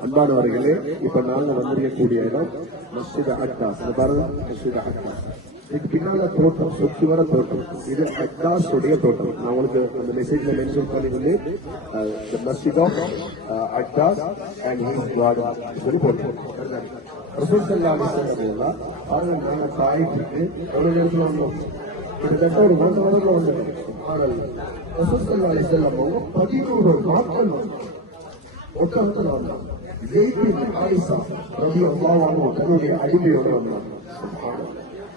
அன்பானவர்களே இப்ப நாங்க வந்திருக்கக்கூடிய இடம் மஸ்ஜித் அட்டாஸ் இந்த பாருங்க மஸ்ஜித் அட்டாஸ் இதுக்கு பின்னால தோட்டம் சுற்றி வர தோட்டம் இது அட்டாஸ் உடைய தோட்டம் நான் உங்களுக்கு அந்த மெசேஜ்ல மென்ஷன் பண்ணிருந்து மஸ்ஜித் ஆஃப் அட்டாஸ் அண்ட் ஹிஸ் கார்டன் சொல்லி போட்டோம் ரசூல் சல்லா அலிஸ்லாம் பாருங்க நாங்க தாய்க்கு எவ்வளவு நேரத்தில் வந்தோம் கிட்டத்தட்ட ஒரு ஒன்றரை வரல வந்தோம் ஆனால் ரசூல் சல்லா அலிஸ்லாம் அவங்க பதினோரு நாட்கள் வந்தோம் ஒட்டத்தில் வந்தான் ஜெயிப்பின் ஆயிசா ரவி அல்லாவானோ தன்னுடைய அடிமையோட வந்தான்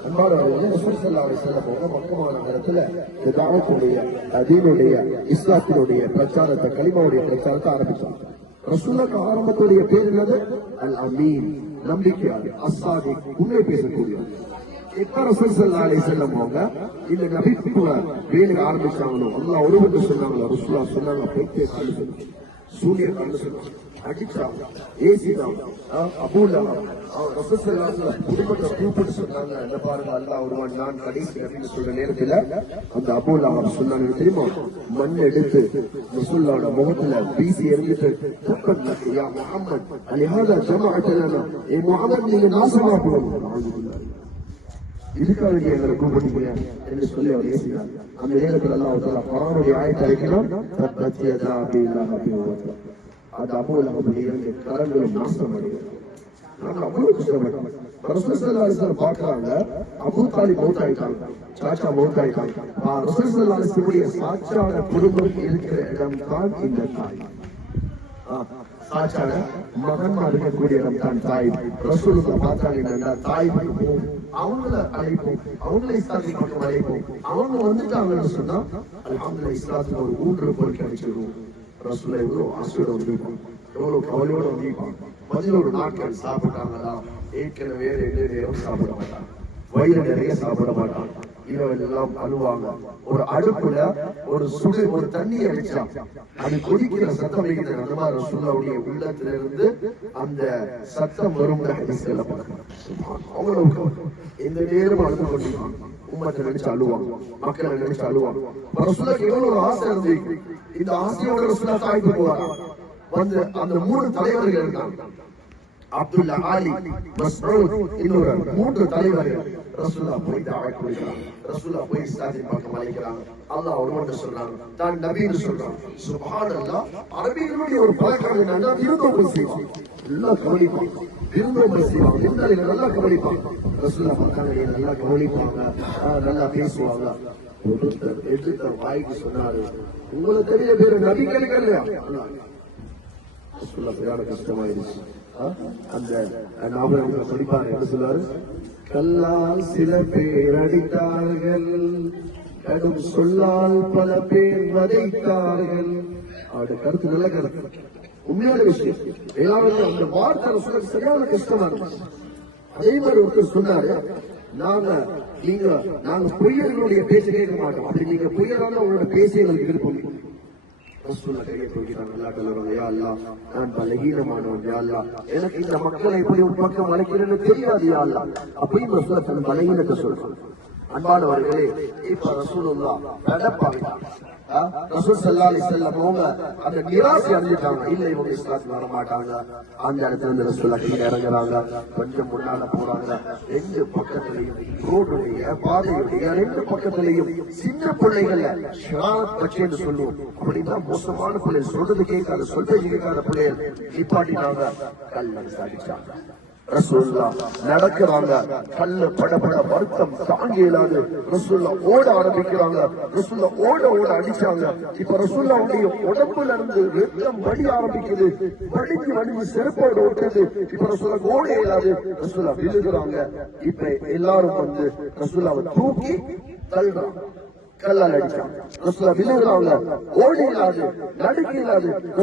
அன்பானவர்களே ரசூல் ஸல்லல்லாஹு அலைஹி வஸல்லம் அவங்க மக்கமான நேரத்துல இந்த தாவத்துடைய தீனுடைய இஸ்லாத்தினுடைய பிரச்சாரத்தை கலிமாவுடைய பிரச்சாரத்தை ஆரம்பிச்சாங்க ரசூலுக்கு ஆரம்பத்துடைய பேர் என்னது? அல் அமீன் நம்பிக்கையாளர் அசாதி உண்மை பேசக்கூடியவர். எப்ப ரசூல் ஸல்லல்லாஹு அலைஹி வஸல்லம் அவங்க இந்த நபித்துவ வேலைக்கு ஆரம்பிச்சாங்களோ அல்லாஹ் ஒருவருக்கு சொன்னாங்களோ ரசூலா சொன்னாங்க போயிட்டே சொல்லி. சூரிய கண்ணு சொன்னாங்க அடிச்சாங்க ஏசிதான் அபூலா குடும்பத்தை கூப்பிட்டு சொன்னாங்க. என்ன பாருங்க அல்லா ஒருவன் நான் கடைசி அப்படின்னு சொல்ற நேரத்துல அந்த அபூலா சொன்னாங்க தெரியுமா? மண் எடுத்து ரசூல்லாவோட முகத்துல வீசி எறிஞ்சிட்டு யா முகமது அலிஹாதா ஜமாஅத்தனா ஏ முகமது நீங்க நாசமா போகணும். இதுக்காக எங்களை கூப்பிட்டீங்க என்று சொல்லி அவர் ஏசினார் அந்த நேரத்தில் அல்லாஹ் தாலா குரானுடைய ஆயத்தை அழைக்கிறான் அது அபூ லஹபுடைய இரண்டு கரங்களும் நாசம் அடைகிறது அவ்வளவு கஷ்டப்பட்டோம். பார்க்கறாங்க அபூ தாலி மௌத் ஆயிட்டாங்க சாச்சா மவுத் ஆயிட்டாங்க ஆ, ரசூல் குடும்பம் இருக்கிற இடம் தான் இந்த தாய். இருக்கக்கூடிய தான் தாய் ரசூலுக்கு பார்த்தாங்க தாய் அவங்கள அழைப்போம் அவங்கள பக்கம் அழைப்போம். அவங்க வந்துட்டாங்கன்னு சொன்னா அல்ஹம்துலில்லாஹ் இஸ்லாத்துல ஒரு ஊன்று பொருள் கிடைச்சிடும். ரசூலை எவ்வளவு ஆசையோட எவ்வளவு கவலையோட வந்திருப்பாங்க பதினோரு நாட்கள் சாப்பிட்டாங்களா? ஏற்கனவே ரெண்டு நேரம் சாப்பிட மாட்டான். வயிறு நிறைய சாப்பிட மாட்டான். இரவெல்லாம் அழுவாங்க. ஒரு அடுப்புல ஒரு சுடு ஒரு தண்ணி அடிச்சா அது கொதிக்கிற சத்தம் வைக்கிற நடுமா ரசூல்லாவுடைய உள்ளத்துல இருந்து அந்த சத்தம் வரும் அவங்களுக்கு இந்த நேரம் அழுது கொண்டிருக்காங்க உம்மத்தை நினைச்சு அழுவாங்க. மக்களை நினைச்சு அழுவாங்க. ரசூலுக்கு எவ்வளவு ஒரு ஆசை இருந்து இந்த ஆசையோட ரசூலா தாய்க்கு போவாங்க வந்து அந்த மூணு தலைவர்கள் இருக்காங்க. அப்துல்லா ஆலி மஸ்ஊத் இன்னொரு மூன்று தலைவர்கள் ரசூலா போய் தாவத் கொடுக்கிறாங்க ரசூலா போய் இஸ்லாத்தின் பக்கம் அழைக்கிறாங்க அல்லாஹ் ஒருவன் சொல்றாங்க தான் நபின்னு சொல்றாங்க சுப்ஹானல்லாஹ் அரபிகளுடைய ஒரு பழக்கம் என்னன்னா விருந்தோம்பல் செய்வாங்க நல்லா கவனிப்பாங்க விருந்தோம்பல் செய்வாங்க விருந்தாளிகள் நல்லா கவனிப்பாங்க ரசூலா பார்த்தாங்க நீ நல்லா கவனிப்பாங்க ஆ, நல்லா பேசுவாங்க ஒருத்தர் எதிர்த்த வாய்க்கு சொன்னாரு உங்களை தெரிய வேற நபிகள் இல்லையா அல்லாஹ் சொல்ல பிரயாண கஷ்டமாயிருச்சு ஆ? அந்த நாவல் படிப்பாங்க என்ன சொல்லுவாரு? கல்லால் சில பேர் அடித்தார்கள் கடும் சொல்லால் பல பேர் வதைத்தார்கள். அவருடைய கருத்து நல்ல கருத்து. உண்மையான விஷயம். ஏதாவது அந்த வார்த்தை சொல்ல சரியான கஷ்டமா இருந்துச்சு. அதே மாதிரி ஒருத்தர் சொன்னாரு நாங்க நீங்க நாங்க பொய்யர்களுடைய பேச்ச கேட்க மாட்டோம். அப்படி நீங்க பொய்யரான உங்களோட பேசி எங்களுக்கு விருப்பம் இல்லை. ரசூலுல்லாஹ் கையை தூக்கிட்டாங்க அல்லாஹ் சொல்லுவாங்க யா அல்லாஹ் நான் பலகீனமானவன் யா அல்லாஹ் எனக்கு இந்த மக்களை எப்படி ஒரு பக்கம் அழைக்கிறேன்னு தெரியாது யா அல்லாஹ் அப்பயும் ரசூலுல்லாஹ் தன் பலகீனத்தை சொல்றாங்க அன்பானவர்களே இப்ப ரசூலுல்லாஹ் நடப்பாங்க ரசூல் ஸல்லல்லாஹு அலைஹி வஸல்லம் அவங்க அந்த நிராசை அடைஞ்சிட்டாங்க. இல்ல இவங்க இஸ்லாத்துக்கு வர மாட்டாங்க. அந்த இடத்துல இருந்து ரசூலுல்லாஹ் கீழே இறங்குறாங்க. கொஞ்சம் முன்னால போறாங்க. ரெண்டு பக்கத்துலயும் ரோடுடைய பாதையுடைய ரெண்டு பக்கத்துலயும் சின்ன பிள்ளைகள ஷராத் பச்சைன்னு சொல்லுவோம். அப்படின்னா மோசமான பிள்ளைகள். சொல்றது கேட்காத சொல்றது கேட்காத பிள்ளைகள் நிப்பாட்டினாங்க கல்ல ரசூல்லா நடக்கிறாங்க. கல்ல படபட வருத்தம் தாங்க இயலாது ரசூல்லா ஓட ஆரம்பிக்கிறாங்க. ரசூல்லா ஓட ஓட அடிச்சாங்க. இப்ப ரசூல்லாவுடைய உடம்புல இருந்து ரத்தம் வடி ஆரம்பிக்குது. வடிஞ்சு வடிஞ்சு செருப்போடு ஓட்டுது இப்ப ரசூல்லா ஓட இயலாது. ரசூல்லா விழுகிறாங்க. இப்ப எல்லாரும் வந்து ரசூல்லாவை தூக்கி தள்ளுறாங்க. கல்லால் அடிச்சாங்க. ரசூல்லா விழுகிறாங்க. ஓட இயலாது. நடுக்க இயலாது.